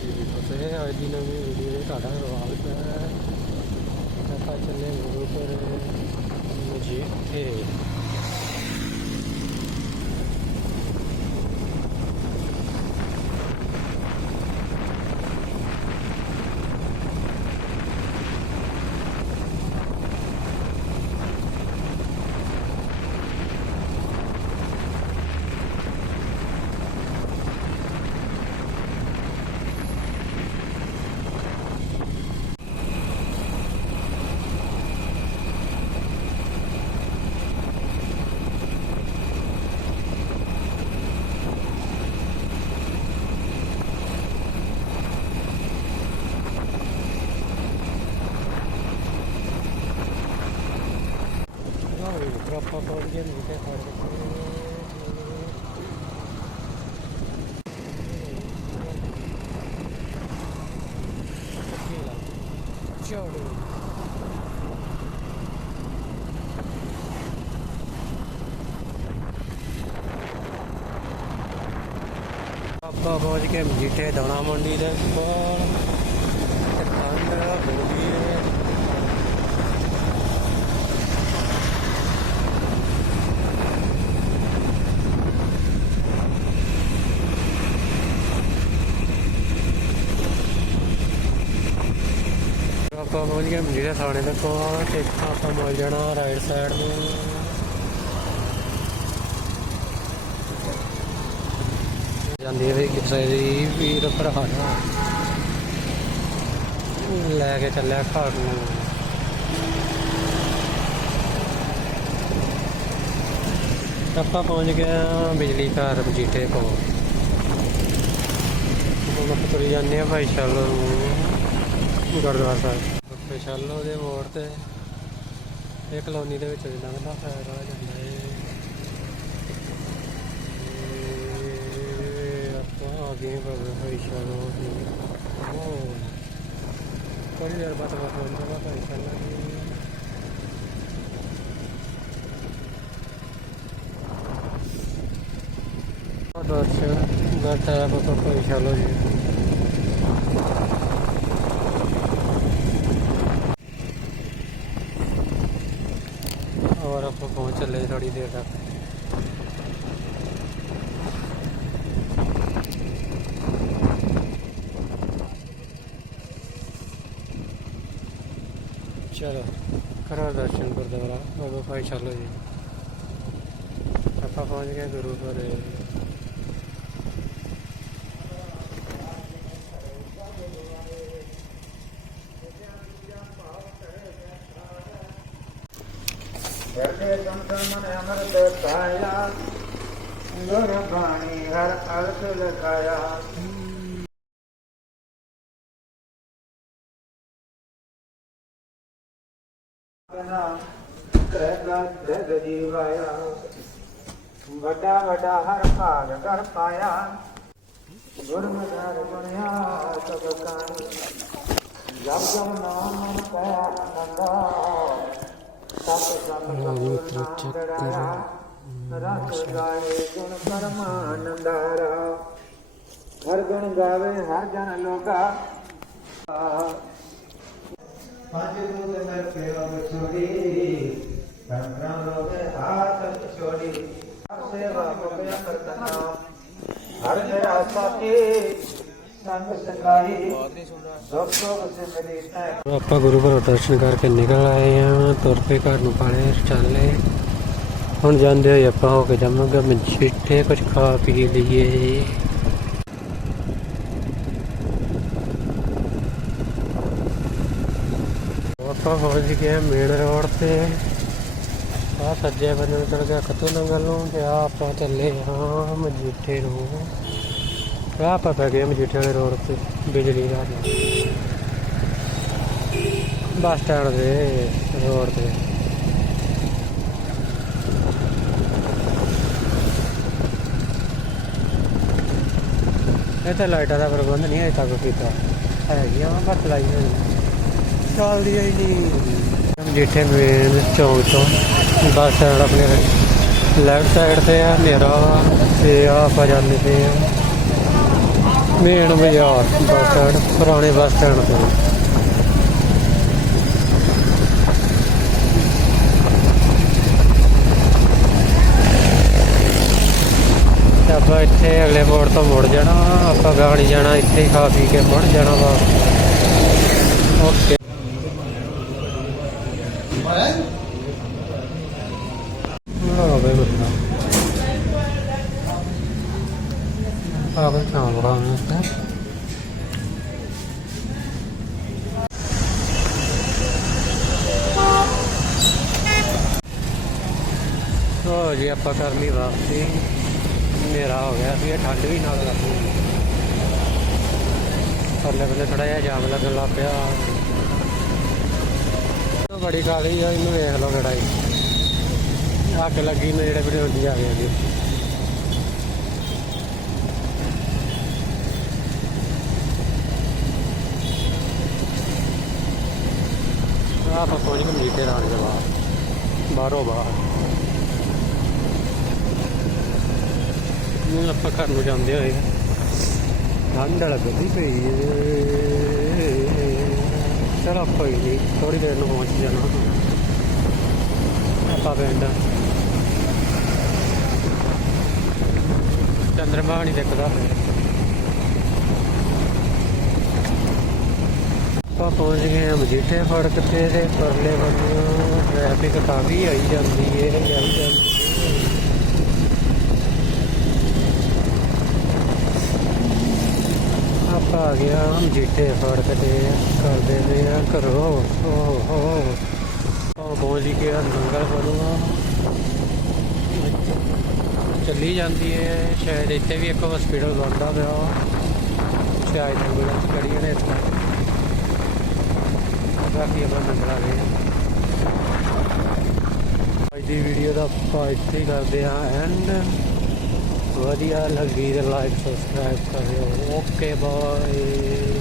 ਜੀ ਦੀ ਫਤਿਹ ਅੱਜ ਦੀ ਨਵੀਂ ਵੀਡੀਓ ਜੀ ਫਿਰ ਆਪਾਂ ਪਹੁੰਚ ਗਏ ਮਜੀਠੇ ਫਾਟਕ ਤੇ ਚਲੋ ਆਪਾਂ ਪਹੁੰਚ ਗਏ ਮਜੀਠੇ ਦਾਣਾ ਮੰਡੀ ਦੇ ਕੋਲ ਤੇ ਠੰਡ ਹੋ ਗਈ ਹੈ ਆਪਾਂ ਪਹੁੰਚ ਗਏ ਮਜੀਠੇ ਥਾਣੇ ਦੇ ਕੋਲ ਤੇ ਇੱਥੋਂ ਆਪਾਂ ਮਿਲ ਜਾਣਾ ਰਾਈਟ ਸਾਈਡ ਨੂੰ। ਜਾਂਦੀ ਹੈ ਕਿਸੇ ਦੀ ਵੀਰ ਭਰਾ ਲੈ ਕੇ ਚੱਲਿਆ ਘਰ ਨੂੰ। ਆਪਾਂ ਪਹੁੰਚ ਗਏ ਬਿਜਲੀ ਘਰ ਮਜੀਠੇ ਕੋਲ। ਹੁਣ ਆਪਾਂ ਤੁਰ ਜਾਂਦੇ ਆ ਭਾਈ ਚੱਲ ਗੁਰਦੁਆਰਾ ਸਾਹਿਬ। ਭਾਈ ਸ਼ਾਲੋ ਦੇ ਮੋੜ ਤੇ ਇਹ ਕਲੋਨੀ ਦੇ ਵਿੱਚ ਲੰਘਦਾ ਫਾਇਦਾ ਜਾਂਦਾ ਏ। ਇਹ ਆਪਾਂ ਆ ਗਏ ਬਾਬਾ ਭਾਈ ਸ਼ਾਲੋ ਉਹ ਥੋੜੀ ਦੇਰ ਬਾਅਦ ਮੈਂ ਪਹੁੰਚਾਂਗਾ ਭਾਈ ਸ਼ਾਲੋ ਦੀ। ਦਰਸ਼ਨ ਗਾਟਾ ਬਾਬਾ ਭਾਈ ਸ਼ਾਲੋ ਜੀ और ਆਪਾਂ ਪਹੁੰਚ ਚੱਲੇ ਥੋੜੀ ਦੇਰ ਤੱਕ। ਚਲੋ ਕਰੋ ਦਰਸ਼ਨ ਗੁਰਦੁਆਰਾ, ਬਾਬਾ ਭਾਈ ਚਲੋ ਜੀ। ਆਪਾਂ ਪਹੁੰਚ ਗਏ ਗੁਰੂ ਘਰ ਹਰਦੇ ਸੰਤਨ ਮਨ ਅਮਰਤ ਪਾਇਆ। ਗੁਰ ਬਾਣੀ ਹਰ ਅਰਥ ਲਖਾਇਆ। ਬਨਾ ਕਹਿਲਾ ਜਗ ਜੀਵਾਇਆ। ਵੱਡਾ ਵੱਡਾ ਹਰ ਭਾਗ ਕਰ ਪਾਇਆ। ਗੁਰਮਤਿ ਗੁਣਿਆ ਸਭ ਕਾਣੀ। ਜਪ ਜਪ ਨਾਮ ਕਹਿ ਆਨੰਦਾ ਮਿੱਤਰੋ, check ਕਰੋ। ਰਸ ਗਾਏ ਗੁਣ ਪਰਮਾਨੰਦਾਰਾ ਹਰ ਗੁਣ ਗਾਵੇ ਹਰ ਜਨ ਲੋਗਾ ਪੰਜ ਦੂਤ ਨਰ ਸੇਵਾ ਵਿਛੋੜੀ ਸੰਗ੍ਰਾਮ ਲੋਗੇ ਆਤਮ ਛੋੜੀ ਹਰ ਸੇਵਾ ਕੋਪਿਆ ਕਰਤਨਾ ਹਰ ਮੇਰਾ ਸਾਥੀ ਸੰਗ ਸੰਗਾਈ ਸੁਖ ਸੁਖ ਸੇ ਮੇਰੀ ਤੈ ਆਪਾਂ ਗੁਰੂ ਘਰ ਦਰਸ਼ਨ ਕਰਕੇ ਨਿਕਲ ਆਏ ਆ ਤੁਰ ਪਏ ਘਰ ਨੂੰ ਪਾਲੇ, ਚੱਲੇ। ਹੁਣ ਜਾਂਦੇ ਹੋਏ ਆਪਾਂ ਹੋ ਕੇ ਜਾਵਾਂਗੇ ਮਜੀਠੇ ਕੁਝ ਖਾ ਪੀ ਲਈਏ। ਆਪਾਂ ਪਹੁੰਚ ਗਏ ਮੇਨ ਰੋਡ ਤੇ। ਆ ਸੱਜੇ ਬੰਨੇ ਨੂੰ ਚਲ ਗਿਆ ਖੱਤੂ ਨੰਗਲ ਨੂੰ ਤੇ ਆ ਆਪਾਂ ਚੱਲੇ ਹਾਂ ਮਜੀਠੇ ਨੂੰ। ਆ ਆਪਾਂ ਪੈ ਗਏ ਮਜੀਠੇ ਵਾਲੇ ਰੋਡ ਤੇ ਬਿਜਲੀ ਦਾ ਬੱਸ ਸਟੈਂਡ ਦੇ ਰੋਡ ਤੇ। ਇੱਥੇ ਲਾਈਟਾਂ ਦਾ ਪ੍ਰਬੰਧ ਨਹੀਂ ਅਜੇ ਤੱਕ ਕੀਤਾ। ਹੈਗੀ ਆ ਪਰ ਲਾਈ ਹੋਈ ਚੱਲਦੀ ਹੀ ਨਹੀਂ ਜਿੱਥੇ ਮੇਨ ਚੌਂਕ ਤੋਂ ਬੱਸ ਸਟੈਂਡ ਆਪਣੇ ਲੈਫਟ ਸਾਈਡ ਤੇ ਆ ਹਨੇਰਾ ਤੇ ਆ ਆਪਾਂ ਜਾਂਦੇ ਪਏ ਆ। ਮੇਨ ਬਾਜ਼ਾਰ, ਬੱਸ ਸਟੈਂਡ, ਪੁਰਾਣੇ ਬੱਸ ਸਟੈਂਡ ਤੋਂ। ਆਪਾਂ ਇੱਥੇ ਅਗਲੇ ਮੋੜ ਤੋਂ ਮੁੜ ਜਾਣਾ, ਆਪਾਂ ਗਾੜੀ ਜਾਣਾ, ਇੱਥੇ ਹੀ ਖਾ ਪੀ ਕੇ ਮੁੜ ਜਾਣਾ ਵਾ। ਓਕੇ। ਆ ਕੇ ਕੰਮ ਕਰਾਉਣਾ ਜੀ ਆਪਾਂ ਕਰ ਵਾਪਸੀ ਹਨੇਰਾ ਹੋ ਗਿਆ ਸੀ ਠੰਡ ਵੀ ਨਾਲ ਲੱਗੀ ਪਰਲੇ ਬੰਨੇ ਥੋੜਾ ਜਿਹਾ ਜਾਮ ਲੱਗਣ ਲੱਗ ਪਿਆ ਬੜੀ ਕਾਲੀ ਆ ਇਹਨੂੰ ਵੇਖ ਲਓ ਲੜਾਈ ਅੱਗ ਲੱਗੀ ਨੇ ਜਿਹੜੇ ਵੀਡੀਓ ਹੁੰਦੀ ਆ ਗਈ ਆਪਾਂ ਪਹੁੰਚ ਗਏ ਮੀਟੇ ਰਾਣ ਦੇ ਬਾਹਰ ਬਾਹਰੋਂ ਬਾਹਰ। ਹੁਣ ਆਪਾਂ ਘਰ ਨੂੰ ਜਾਂਦੇ ਹੋਏ ਠੰਡ ਲੱਗਦੀ ਪਈ ਚਲੋ ਕੋਈ ਨਹੀਂ ਥੋੜੀ ਦੇਰ ਨੂੰ ਪਹੁੰਚ ਜਾਣਾ। ਆਪਾਂ ਪਿੰਡ। ਚੰਦਰਮਾ ਨਹੀਂ ਦਿਖਦਾ। ਆਪਾਂ ਪਹੁੰਚ ਗਏ ਹਾਂ ਮਜੀਠੇ ਫੜਕ ਤੇ ਤੇ ਪਰਲੇ ਵੱਲੋਂ ਟ੍ਰੈਫਿਕ ਕਾਫੀ ਆਈ ਜਾਂਦੀ ਹੈ ਆਈ ਜਾਂਦੀ ਏ। ਆਪਾਂ ਆ ਗਿਆ ਮਜੀਠੇ ਫੜਕ ਤੇ, ਕਰਦੇ ਨੇ ਆ ਕਰੋ ਓ ਹੋ ਉਹ ਪਹੁੰਚ ਹਾਂ ਨੰਗਲ ਵੱਲੋਂ। ਚੱਲੀ ਜਾਂਦੀ ਹੈ ਸ਼ਾਇਦ ਇੱਥੇ ਵੀ ਇੱਕ ਹਸਪੀਟਲ ਬਣਦਾ ਪਿਆ। ਸ਼ਾਇਦ ਐਂਬੂਲੈਂਸ ਖੜੀ ਹੈ ਨੇ ਇੱਥੇ। ਬਾਕੀ ਆਪਾਂ ਨੰਗਲ ਆ ਹਾਂ। ਅੱਜ ਦੀ ਵੀਡੀਓ ਦਾ ਆਪਾਂ ਇੱਥੇ ਕਰਦੇ ਹਾਂ ਐਂਡ ਵਧੀਆ ਲੱਗੀ ਤੇ ਲਾਈਕ ਸਬਸਕ੍ਰਾਈਬ ਕਰਿਓ। Okay bye